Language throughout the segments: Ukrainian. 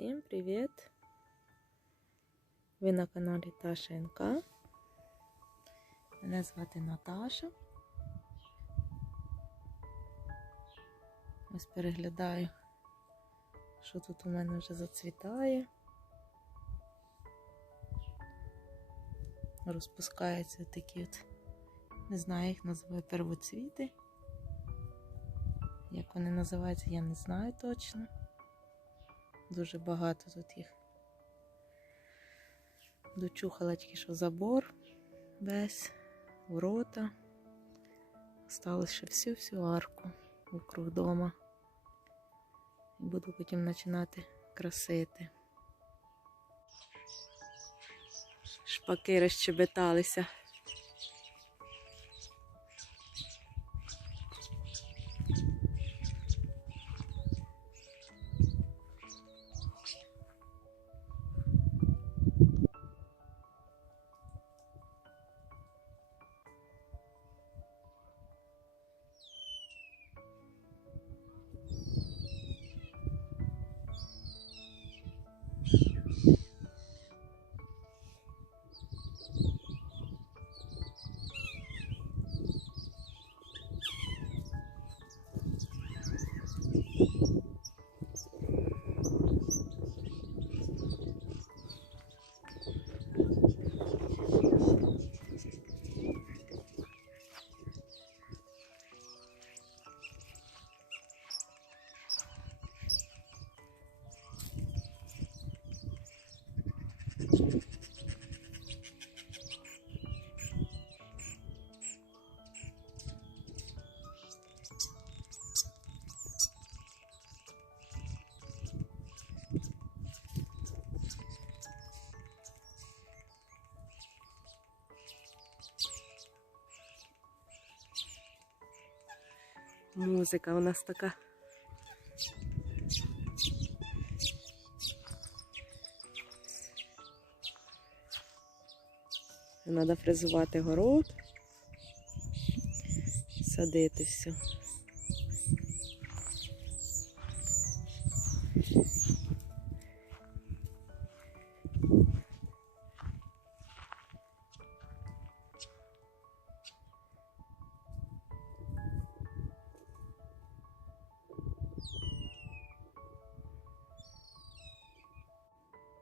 Всім привіт! Ви на каналі Таша НК. Мене звати Наташа. Ось переглядаю, що тут у мене вже зацвітає. Розпускаються такі от, не знаю, їх називаю первоцвіти. Як вони називаються, я не знаю точно. Дуже багато тут їх. Дочухала тільки що забор весь, ворота. Осталось ще всю-всю арку вокруг дома. Буду потім починати красити. Шпаки розчебеталися. Музика у нас така. Треба фрезувати город, садити все.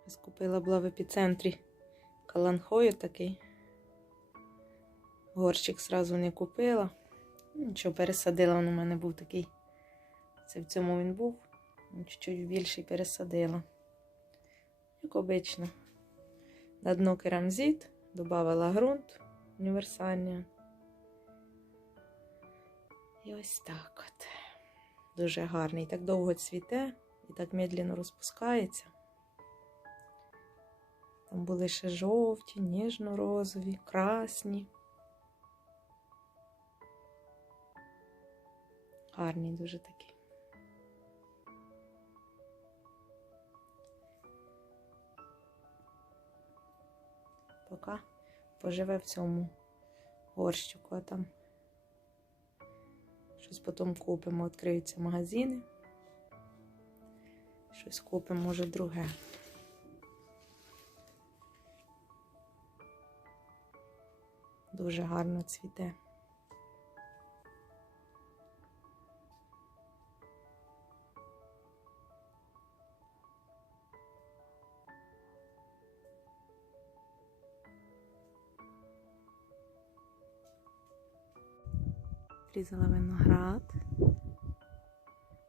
Скупила була в епіцентрі каланхою такий. Горщик сразу не купила. Нічого, пересадила, він у мене був такий. Це в цьому він був. Чуть-чуть більший пересадила. Як обично. На дно керамзит, додавала ґрунт універсальний. І ось так от. Дуже гарний. Так довго цвіте і так медленно розпускається. Там були ще жовті, ніжно-розові, красні. Гарний дуже такий. Поки поживе в цьому горщику, а там щось потім купимо, відкриються магазини. Щось купимо, може, друге. Дуже гарно цвіте. Різала виноград.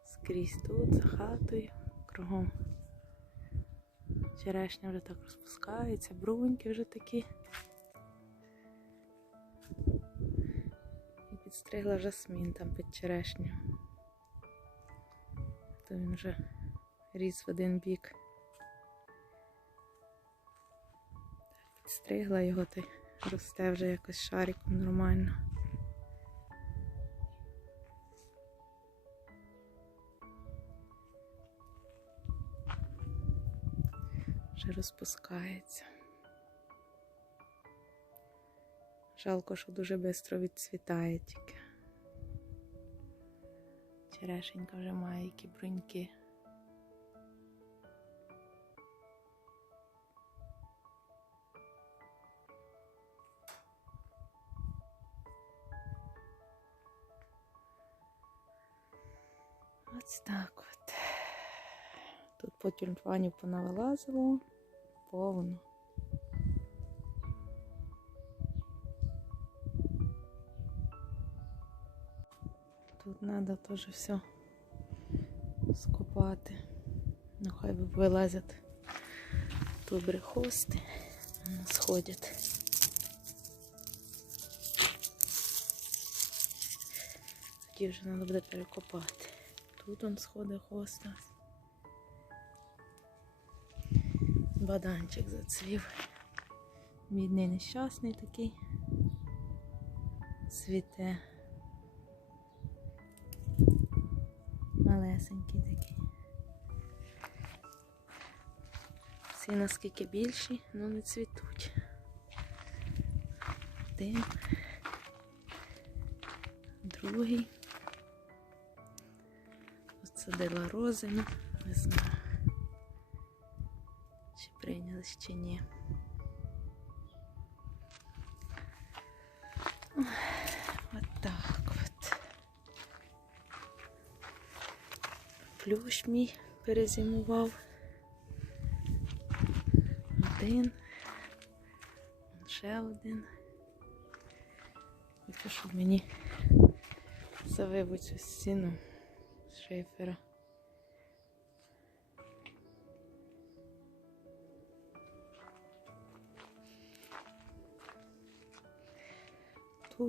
Скрізь тут, за хатою, кругом. Черешня вже так розпускається, бруньки вже такі. І підстригла жасмін там під черешню. То він вже ріс в один бік. Підстригла його, то росте вже якось шариком нормально. вже розпускається. Жалко, що дуже швидко відцвітає тільки. Черешенька вже має які бруньки. Ось так от. Тут потім жванів понавилазило повно. Тут треба теж все скопати. Ну хай вилазять добре хости, сходять. Тоді вже треба буде перекопати. Тут он сходить хоста. Баданчик зацвів. Бідний нещасний такий. Цвіте. Малесенький такий. Всі наскільки більші, але не цвітуть. Один. Другий. Посадила рози, ну, не знаю. Прийнялись, чи ні. От так от. Плющ мій перезимував. Один. Ще один. Хочу, щоб мені завив цю стіну з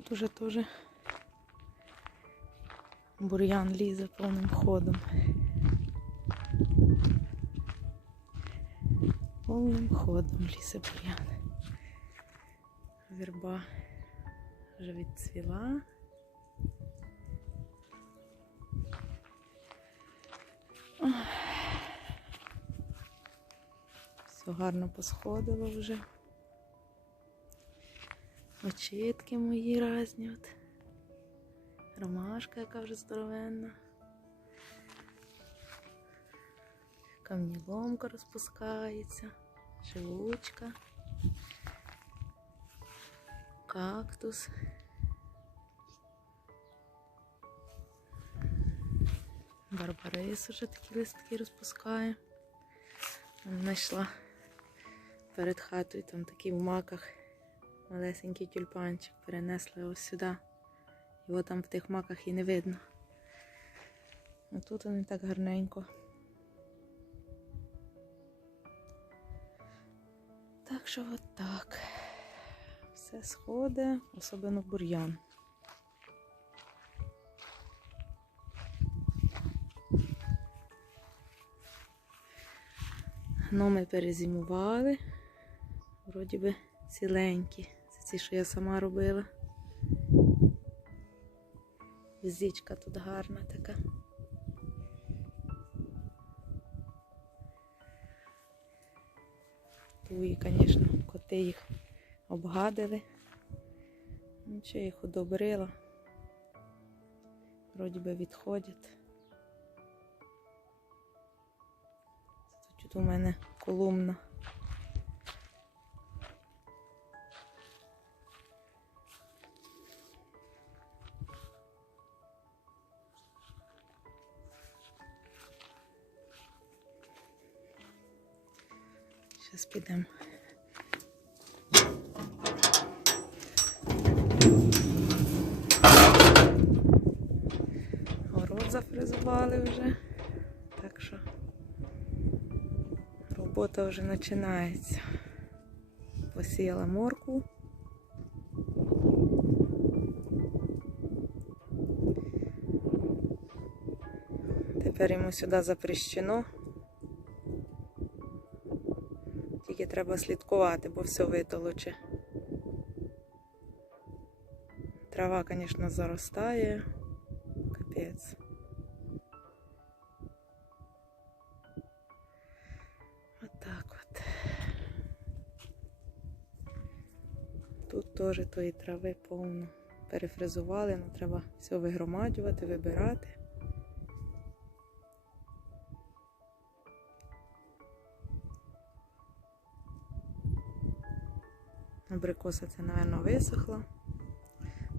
Тут уже теж бур'ян лізе повним ходом. Повним ходом лізе бур'ян. Верба вже відцвіла. Все гарно посходило вже. Очітки мої разні. От. Ромашка, яка вже здоровенна. Камніломка розпускається, живучка, кактус. Барбарис уже такі листки розпускає. Знайшла перед хатою там такий в маках малесенький тюльпанчик. Перенесла його сюди. Його там в тих маках і не видно. А тут вони так гарненько. Так що от так. Все сходить, особливо бур'ян. Гноми перезимували. Вроді би ціленькі. Ці, що я сама робила. Візичка тут гарна така. Туї, звісно, коти їх обгадили. Нічого їх удобрила. Вроді би відходять. Тут у мене колумна. Підемо. Город зафризували вже, так що робота вже починається. Посіяла морку. Тепер йому сюди запрещено. Тільки треба слідкувати, бо все витолоче. Трава, звісно, заростає. Капець. Отак от. Тут теж тої трави повно перефризували, але треба все вигромаджувати, вибирати. Абрикоса це, мабуть, висохла.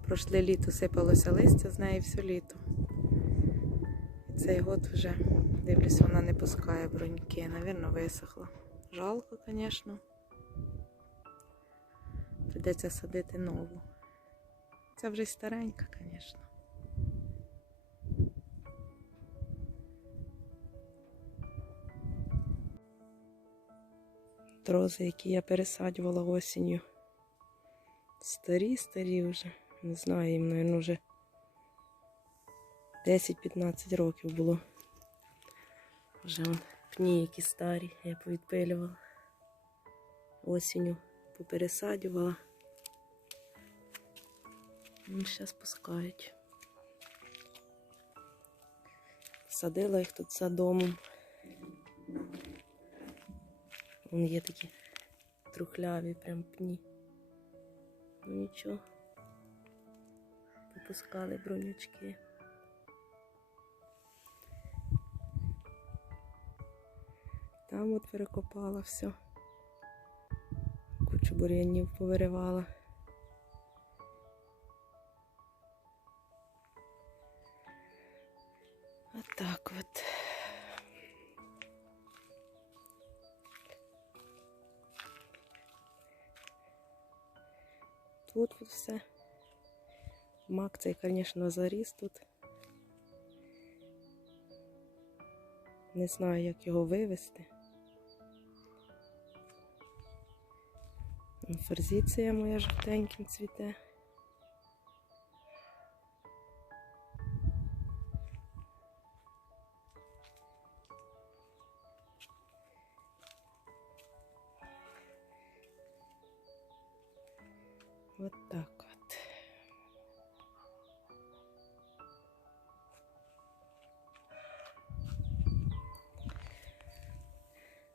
Прошле літо сипалося листя з неї все літо. І цей год вже дивлюсь, вона не пускає бруньки. Навірно, висохла. Жалко, звісно. Придеться садити нову. Це вже старенька, звісно. Трози, які я пересаджувала осінню. Старі, старі вже. Не знаю, їм, мабуть, вже 10-15 років було. Вже вон пні, які старі, я повідпилювала. Осінню попересаджувала. Зараз пускають. Садила їх тут за домом. Вон є такі трухляві прям пні. Ну нічого. Попускали бронючки. Там от перекопала все. Кучу бур'янів повиривала. От так от. Тут все. Мак цей, звісно, заріс тут. Не знаю, як його вивезти. Ферзіція моя жовтеньким цвіте. Вот так вот.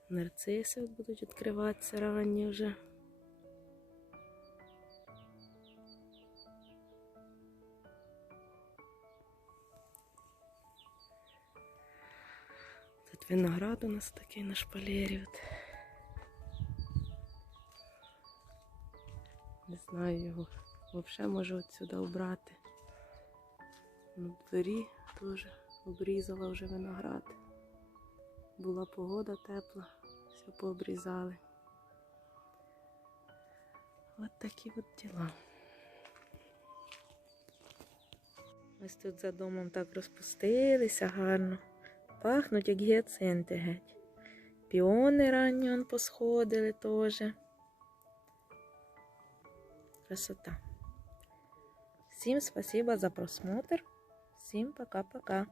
Нарциси от будуть відкриватися ранні вже. Тут виноград у нас такий на шпалері. Знаю його. Взагалі можу отсюди обрати. На дворі теж обрізала вже виноград. Була погода тепла, все пообрізали. От такі от діла. Ось тут за домом так розпустилися гарно. Пахнуть як гіацинти геть. Піони ранні посходили теж. Красота. Всім спасибо за просмотр. Всім пока-пока.